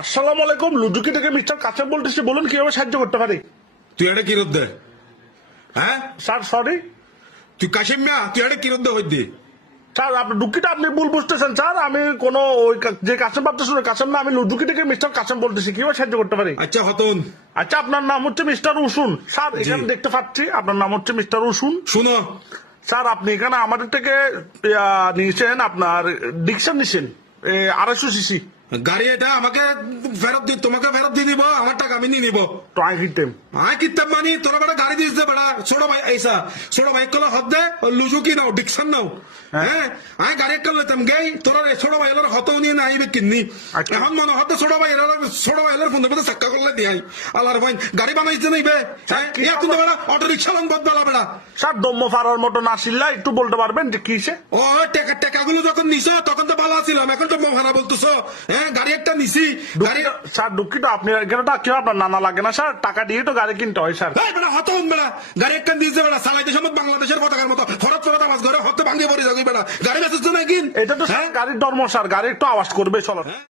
আসসালামু আলাইকুম, লুডুকি থেকে মিস্টার কাসেম বলতেছি। বলুন কিভাবে সাহায্য করতে পারি? তুই এটা কিরত দে? হ্যাঁ, স্যার সরি তুই কাশিম মিয়া, তুই এটা কিরত দে হইতে? স্যার, আপনি দুঃখিত, আপনি ভুল বুঝতেছেন স্যার। আমি কোনো ওই যে কাসেম ভাবতেছেন ওই কাসেম না, আমি লুডুকি থেকে মিস্টার কাসেম বলতেছি। কিভাবে সাহায্য করতে পারি? আচ্ছা হতন, আচ্ছা, আপনার নাম হচ্ছে মিস্টার উসুন স্যার, এখানে দেখতে পাচ্ছি আপনার নাম হচ্ছে মিস্টার উসুন। শুনো, স্যার আপনি এখানে আমাদের থেকে নিয়েছেন, আপনার ডিকশন নিছেন 250 সিসি। গাড়ি এটা আমাকে তোমাকে ফেরত দিয়ে দিব, আমার টাকা আমি নিয়ে নিব। তো আই কিনতেম আয় কিতাব মানি তোরা বেটা গাড়ি দিস দে বেটা, ছোট ভাই এইসা ছোট ভাই কলা হদ দে, লুজু কি নাও ডিকশন নাও। হ্যাঁ, আয় গাড়ি একটা লইতাম গেই, তোরা ছোট ভাই এলার হত নিয়ে না আইবে কিন্নি। এখন মনে হতে ছোট ভাই এলার ফোন দেবে চাক্কা করলে দিয়াই আলার ভাই গাড়ি বানাইছে নাইবে। হ্যাঁ, ইয়া তুমি বেটা অটো রিক্সা লন বদলা বেটা। স্যার দম্য ফারার মতো না শিল্লা, একটু বলতে পারবেন যে কিসে? ও টেকাগুলো যখন নিছো তখন তো ভালো ছিলাম, এখন তো মহানা বলতেছো। হ্যাঁ, গাড়ি একটা নিছি গাড়ি। স্যার দুঃখিত, আপনি এখানে কেউ আপনার নানা লাগে না স্যার, টাকা দিয়ে তো গাড়ি কিনতে হয় স্যার। বেটা হত বেড়া, গাড়ি একটা দিয়েছে বেড়া, সালাইতে সময় বাংলাদেশের পতাকার মতো হঠাৎ ফরত আওয়াজ করে হতে ভাঙিয়ে পড়ে যাবে বেড়া, গাড়ি বেঁচেছে না কিন। এটা তো স্যার গাড়ির ধর্ম স্যার, গাড়ি একটু আওয়াজ করবে চলো।